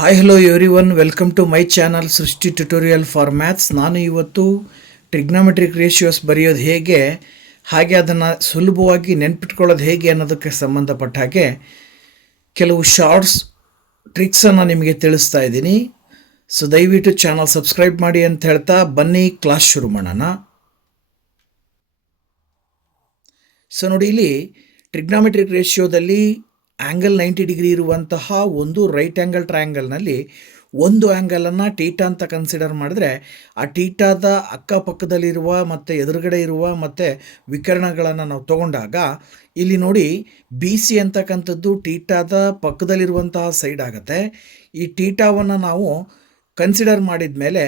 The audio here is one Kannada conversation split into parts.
Hi hello everyone, welcome to my channel Srishti tutorial for maths. ನಾನು ಇವತ್ತು ಟ್ರಿಗ್ನಾಮೆಟ್ರಿಕ್ ರೇಷಿಯೋಸ್ ಬರೆಯೋದು ಹೇಗೆ, ಹಾಗೆ ಅದನ್ನು ಸುಲಭವಾಗಿ ನೆನ್ಪಿಟ್ಕೊಳ್ಳೋದು ಹೇಗೆ ಅನ್ನೋದಕ್ಕೆ ಸಂಬಂಧಪಟ್ಟ ಹಾಗೆ ಕೆಲವು ಶಾರ್ಟ್ಸ್ ಟ್ರಿಕ್ಸನ್ನು ನಿಮಗೆ ತಿಳಿಸ್ತಾ ಇದ್ದೀನಿ. ಸೊ ದಯವಿಟ್ಟು ಚಾನಲ್ ಸಬ್ಸ್ಕ್ರೈಬ್ ಮಾಡಿ ಅಂತ ಹೇಳ್ತಾ ಬನ್ನಿ ಕ್ಲಾಸ್ ಶುರು ಮಾಡೋಣ. ಸೊ ನೋಡಿ, ಇಲ್ಲಿ ಟ್ರಿಗ್ನಾಮೆಟ್ರಿಕ್ ರೇಷಿಯೋದಲ್ಲಿ ಆ್ಯಂಗಲ್ 90 ಡಿಗ್ರಿ ಇರುವಂತಹ ಒಂದು ರೈಟ್ ಆ್ಯಂಗಲ್ ಟ್ರಯಾಂಗಲ್ನಲ್ಲಿ ಒಂದು ಆ್ಯಂಗಲನ್ನು ಟೀಟಾ ಅಂತ ಕನ್ಸಿಡರ್ ಮಾಡಿದ್ರೆ, ಆ ಟೀಟಾದ ಅಕ್ಕಪಕ್ಕದಲ್ಲಿರುವ ಮತ್ತು ಎದುರುಗಡೆ ಇರುವ ಮತ್ತು ವಿಕರಣಗಳನ್ನು ನಾವು ತಗೊಂಡಾಗ ಇಲ್ಲಿ ನೋಡಿ ಬಿ ಸಿ ಅಂತಕ್ಕಂಥದ್ದು ಟೀಟಾದ ಪಕ್ಕದಲ್ಲಿರುವಂತಹ ಸೈಡ್ ಆಗುತ್ತೆ. ಈ ಟೀಟಾವನ್ನು ನಾವು ಕನ್ಸಿಡರ್ ಮಾಡಿದ ಮೇಲೆ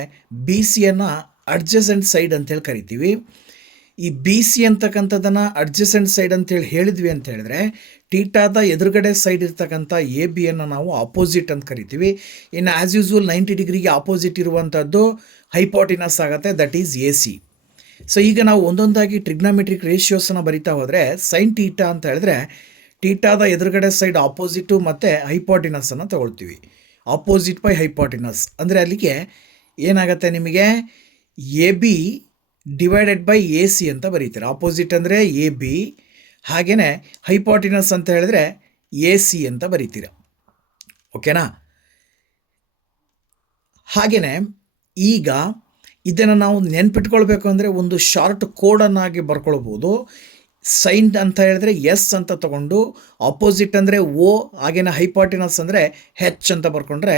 ಬಿ ಸಿಯನ್ನು ಅಡ್ಜಸೆಂಟ್ ಸೈಡ್ ಅಂತೇಳಿ ಕರಿತೀವಿ. ಈ ಬಿ ಸಿ ಅಂತಕ್ಕಂಥದ್ದನ್ನು ಅಡ್ಜಸೆಂಟ್ ಸೈಡ್ ಅಂತೇಳಿ ಹೇಳಿದ್ವಿ ಅಂತ ಹೇಳಿದ್ರೆ, ಟೀಟಾದ ಎದುರುಗಡೆ ಸೈಡ್ ಇರ್ತಕ್ಕಂಥ ಎ ಬಿಯನ್ನು ನಾವು ಆಪೋಸಿಟ್ ಅಂತ ಕರಿತೀವಿ. ಇನ್ನು ಆ್ಯಸ್ ಯೂಸ್ವಲ್ 90 ಡಿಗ್ರಿಗೆ ಆಪೋಸಿಟ್ ಇರುವಂಥದ್ದು ಹೈಪೋಟಿನಸ್ ಆಗುತ್ತೆ, that is A C. So ಈಗ ನಾವು ಒಂದೊಂದಾಗಿ ಟ್ರಿಗ್ನಾಮೆಟ್ರಿಕ್ ರೇಷಿಯೋಸನ್ನು ಬರಿತಾ ಹೋದರೆ, ಸೈನ್ ಟೀಟಾ ಅಂತ ಹೇಳಿದ್ರೆ ಟೀಟಾದ ಎದುರುಗಡೆ ಸೈಡ್ ಆಪೋಸಿಟು ಮತ್ತು ಹೈಪೋಟಿನಸ್ಸನ್ನು ತಗೊಳ್ತೀವಿ. ಆಪೋಸಿಟ್ ಬೈ ಹೈಪೋಟಿನಸ್ ಅಂದರೆ ಅಲ್ಲಿಗೆ ಏನಾಗುತ್ತೆ, ನಿಮಗೆ A B divided by A C ಅಂತ ಬರೀತೀರ. ಆಪೋಸಿಟ್ ಅಂದರೆ ಎ ಬಿ, ಹಾಗೆಯೇ ಹೈಪೋಟಿನಸ್ ಅಂತ ಹೇಳಿದ್ರೆ ಎ ಸಿ ಅಂತ ಬರೀತೀರ. ಓಕೆನಾ? ಹಾಗೆಯೇ ಈಗ ಇದನ್ನು ನಾವು ನೆನ್ಪಿಟ್ಕೊಳ್ಬೇಕು ಅಂದರೆ ಒಂದು ಶಾರ್ಟ್ ಕೋಡನ್ನಾಗಿ ಬರ್ಕೊಳ್ಬೋದು. ಸೈನ್ ಅಂತ ಹೇಳಿದ್ರೆ ಎಸ್ ಅಂತ ತಗೊಂಡು, ಆಪೋಸಿಟ್ ಅಂದರೆ ಓ, ಹಾಗೆಯೇ ಹೈಪೋಟಿನಸ್ ಅಂದರೆ ಹೆಚ್ ಅಂತ ಬರ್ಕೊಂಡ್ರೆ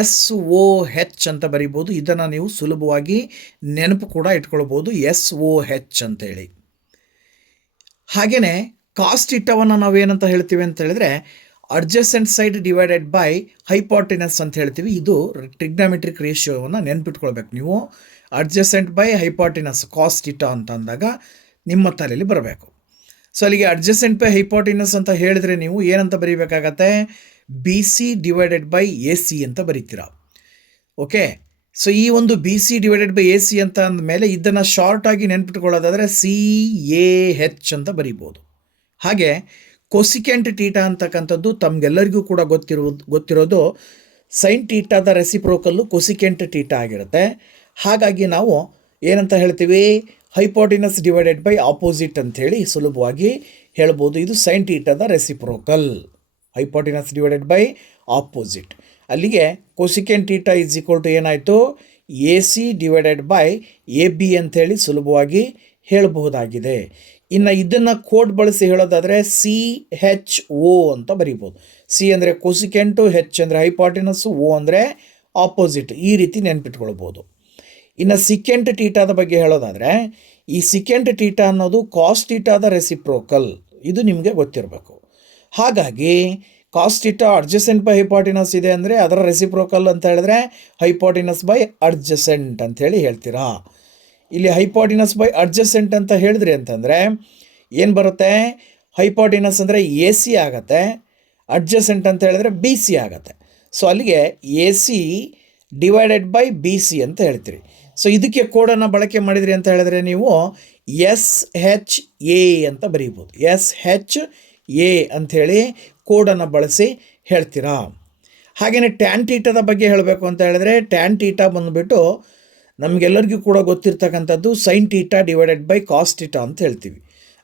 ಎಸ್ ಓ ಹೆಚ್ ಅಂತ ಬರಿಬೋದು. ಇದನ್ನು ನೀವು ಸುಲಭವಾಗಿ ನೆನಪು ಕೂಡ ಇಟ್ಕೊಳ್ಬೋದು, ಎಸ್ ಓ ಹೆಚ್ ಅಂತೇಳಿ. ಹಾಗೆಯೇ ಕಾಸ್ ಥೀಟಾವನ್ನು ನಾವೇನಂತ ಹೇಳ್ತೀವಿ ಅಂತ ಹೇಳಿದ್ರೆ adjacent side divided by hypotenuse ಅಂತ ಹೇಳ್ತೀವಿ. ಇದು ಟ್ರಿಗ್ನಾಮೆಟ್ರಿಕ್ ರೇಷಿಯೋವನ್ನು ನೆನ್ಪಿಟ್ಕೊಳ್ಬೇಕು ನೀವು. Adjacent by hypotenuse cos theta ಅಂತ ಅಂದಾಗ ನಿಮ್ಮ ತಲೆಯಲ್ಲಿ ಬರಬೇಕು. ಸೊ ಅಲ್ಲಿಗೆ ಅಡ್ಜಸೆಂಟ್ ಬೈ ಹೈಪೋಟಿನಸ್ ಅಂತ ಹೇಳಿದರೆ ನೀವು ಏನಂತ ಬರೀಬೇಕಾಗತ್ತೆ, B C divided by A C ಅಂತ ಬರೀತೀರ. ಓಕೆ, ಸೊ ಈ ಒಂದು B C divided by A C ಅಂತ ಅಂದಮೇಲೆ ಇದನ್ನು ಶಾರ್ಟಾಗಿ ನೆನ್ಪಿಟ್ಕೊಳ್ಳೋದಾದರೆ ಸಿ ಎ ಹೆಚ್ ಅಂತ ಬರೀಬೋದು. ಹಾಗೆ ಕೊಸಿಕೆಂಟ್ ಟೀಟಾ ಅಂತಕ್ಕಂಥದ್ದು ತಮಗೆಲ್ಲರಿಗೂ ಕೂಡ ಗೊತ್ತಿರೋದು ಸೈನ್ ಟೀಟಾದ ರೆಸಿಪ್ರೋಕಲ್ಲು ಕೊಸಿಕೆಂಟ್ ಟೀಟಾ ಆಗಿರುತ್ತೆ. ಹಾಗಾಗಿ ನಾವು ಏನಂತ ಹೇಳ್ತೀವಿ, ಹೈಪೋಟಿನಸ್ ಡಿವೈಡೆಡ್ ಬೈ ಆಪೋಸಿಟ್ ಅಂಥೇಳಿ ಸುಲಭವಾಗಿ ಹೇಳ್ಬೋದು. ಇದು ಸೈನ್ ಟೀಟಾದ reciprocal, hypotenuse divided by opposite. ಅಲ್ಲಿಗೆ cosecant theta is equal to ಏನಾಯಿತು, A C divided by A B ಅಂಥೇಳಿ ಸುಲಭವಾಗಿ ಹೇಳಬಹುದಾಗಿದೆ. ಇನ್ನು ಇದನ್ನು ಕೋಡ್ ಬಳಸಿ ಹೇಳೋದಾದರೆ ಸಿ ಹೆಚ್ ಓ ಅಂತ ಬರೀಬೋದು. ಸಿ ಅಂದರೆ ಕೊಸಿಕೆಂಟು, ಹೆಚ್ ಅಂದರೆ ಹೈಪೋಟಿನಸ್ಸು, ಓ ಅಂದರೆ ಆಪೋಸಿಟ್. ಈ ರೀತಿ ನೆನ್ಪಿಟ್ಕೊಳ್ಬೋದು. ಇನ್ನು ಸಿಕೆಂಟ್ ಟೀಟಾದ ಬಗ್ಗೆ ಹೇಳೋದಾದರೆ, ಈ ಸಿಕೆಂಟ್ ಟೀಟಾ ಅನ್ನೋದು ಕಾಸ್ ಟೀಟಾದ ರೆಸಿಪ್ರೋಕಲ್, ಇದು ನಿಮಗೆ ಗೊತ್ತಿರಬೇಕು. ಹಾಗಾಗಿ cos theta adjacent by hypotenuse ಇದೆ ಅಂದರೆ ಅದರ ರೆಸಿಪ್ರೋಕಲ್ ಅಂತ ಹೇಳಿದ್ರೆ ಹೈಪೋಟಿನಸ್ ಬೈ ಅಡ್ಜಸೆಂಟ್ ಅಂಥೇಳಿ ಹೇಳ್ತೀರಾ. ಇಲ್ಲಿ ಹೈಪೋಟಿನಸ್ ಬೈ ಅಡ್ಜಸೆಂಟ್ ಅಂತ ಹೇಳಿದ್ರಿ ಅಂತಂದರೆ ಏನು ಬರುತ್ತೆ, ಹೈಪೋಟಿನಸ್ ಅಂದರೆ ಎ ಸಿ ಆಗುತ್ತೆ, ಅಡ್ಜಸೆಂಟ್ ಅಂತ ಹೇಳಿದ್ರೆ ಬಿ ಸಿ ಆಗುತ್ತೆ. ಸೊ ಅಲ್ಲಿಗೆ A C divided by B C ಅಂತ ಹೇಳ್ತೀರಿ. ಸೊ ಇದಕ್ಕೆ ಕೋಡನ್ನು ಬಳಕೆ ಮಾಡಿದ್ರಿ ಅಂತ ಹೇಳಿದ್ರೆ ನೀವು ಎಸ್ ಹೆಚ್ ಎ ಅಂತ ಬರೀಬೋದು. ಎಸ್ ಹೆಚ್ ಎ ಅಂಥೇಳಿ ಕೋಡನ್ನು ಬಳಸಿ ಹೇಳ್ತೀರಾ. ಹಾಗೆಯೇ ಟ್ಯಾನ್ ಟೀಟಾದ ಬಗ್ಗೆ ಹೇಳಬೇಕು ಅಂತ ಹೇಳಿದ್ರೆ, ಟ್ಯಾನ್ ಟೀಟಾ ಬಂದುಬಿಟ್ಟು ನಮಗೆಲ್ಲರಿಗೂ ಕೂಡ ಗೊತ್ತಿರ್ತಕ್ಕಂಥದ್ದು sine theta divided by cos theta ಅಂತ ಹೇಳ್ತೀವಿ.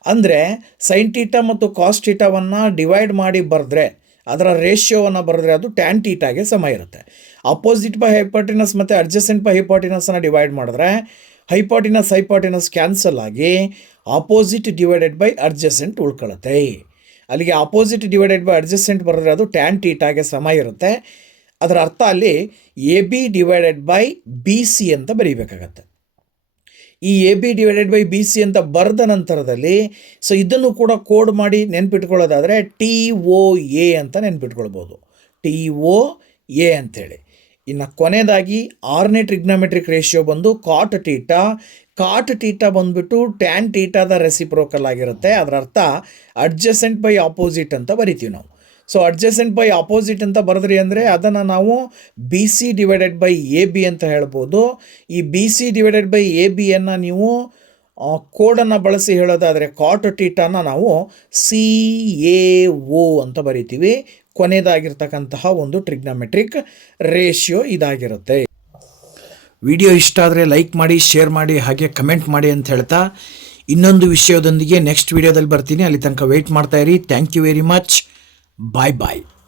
ಅಂದರೆ ಸೈನ್ ಟೀಟಾ ಮತ್ತು ಕಾಸ್ ಟೀಟಾವನ್ನು ಡಿವೈಡ್ ಮಾಡಿ ಬರೆದ್ರೆ, ಅದರ ರೇಷಿಯೋವನ್ನು ಬರೆದ್ರೆ ಅದು ಟ್ಯಾನ್ ಟೀಟಾಗೆ ಸಮ ಇರುತ್ತೆ. ಅಪೋಸಿಟ್ ಬೈ ಹೈಪೋಟಿನಸ್ ಮತ್ತು ಅಡ್ಜಸೆಂಟ್ ಬೈ ಹೈಪೋಟಿನಸ್ಸನ್ನು ಡಿವೈಡ್ ಮಾಡಿದ್ರೆ ಹೈಪೋಟಿನಸ್ ಕ್ಯಾನ್ಸಲ್ ಆಗಿ ಆಪೋಸಿಟ್ ಡಿವೈಡೆಡ್ ಬೈ ಅಡ್ಜಸೆಂಟ್ ಉಳ್ಕೊಳ್ಳುತ್ತೆ. ಅಲ್ಲಿಗೆ ಆಪೋಸಿಟ್ ಡಿವೈಡೆಡ್ ಬೈ ಅಡ್ಜಸೆಂಟ್ ಬರೆದ್ರೆ ಅದು ಟ್ಯಾನ್ ಟೀಟಾಗೆ ಸಮ ಇರುತ್ತೆ. ಅದರ ಅರ್ಥ ಅಲ್ಲಿ A B divided by B C ಅಂತ ಬರೀಬೇಕಾಗತ್ತೆ. ಈ A B divided by B C ಅಂತ ಬರೆದ ನಂತರದಲ್ಲಿ ಸೊ ಇದನ್ನು ಕೂಡ ಕೋಡ್ ಮಾಡಿ ನೆನ್ಪಿಟ್ಕೊಳ್ಳೋದಾದರೆ ಟಿ ಒ ಎ ಅಂತ ನೆನ್ಪಿಟ್ಕೊಳ್ಬೋದು, ಟಿ ಒ ಎ ಅಂಥೇಳಿ. ಇನ್ನು ಕೊನೆಯದಾಗಿ 6ನೇ ಟ್ರಿಗ್ನಾಮೆಟ್ರಿಕ್ ರೇಷಿಯೋ ಬಂದು ಕಾಟ್ ಟೀಟಾ. ಕಾಟ್ ಟೀಟಾ ಬಂದುಬಿಟ್ಟು ಟ್ಯಾನ್ ಟೀಟಾದ ರೆಸಿಪ್ರೋಕಲ್ ಆಗಿರುತ್ತೆ. ಅದರ ಅರ್ಥ ಅಡ್ಜಸೆಂಟ್ ಬೈ ಆಪೋಸಿಟ್ ಅಂತ ಬರಿತೀವಿ ನಾವು. ಸೊ ಅಡ್ಜಸೆಂಟ್ ಬೈ ಆಪೋಸಿಟ್ ಅಂತ ಬರೆದ್ರಿ ಅಂದರೆ ಅದನ್ನು ನಾವು B C divided by A B ಅಂತ ಹೇಳ್ಬೋದು. ಈ B C divided by A ಬಿಯನ್ನು ನೀವು ಕೋಡನ್ನು ಬಳಸಿ ಹೇಳೋದಾದರೆ ಕಾಟ್ ಟೀಟಾನ ನಾವು ಸಿ ಎ ಓ ಅಂತ ಬರಿತೀವಿ. ಕೊನೆಯದಾಗಿರ್ತಕ್ಕಂತಹ ಒಂದು ಟ್ರಿಗ್ನಾಮೆಟ್ರಿಕ್ ರೇಷಿಯೋ ಇದಾಗಿರುತ್ತೆ. ವಿಡಿಯೋ ಇಷ್ಟ ಆದರೆ ಲೈಕ್ ಮಾಡಿ, ಶೇರ್ ಮಾಡಿ, ಹಾಗೆ ಕಮೆಂಟ್ ಮಾಡಿ ಅಂತ ಹೇಳ್ತಾ ಇನ್ನೊಂದು ವಿಷಯದೊಂದಿಗೆ ನೆಕ್ಸ್ಟ್ ವಿಡಿಯೋದಲ್ಲಿ ಬರ್ತೀನಿ. ಅಲ್ಲಿ ತನಕ ವೆಯ್ಟ್ ಮಾಡ್ತಾ ಇರಿ. Thank you very much. Bye bye.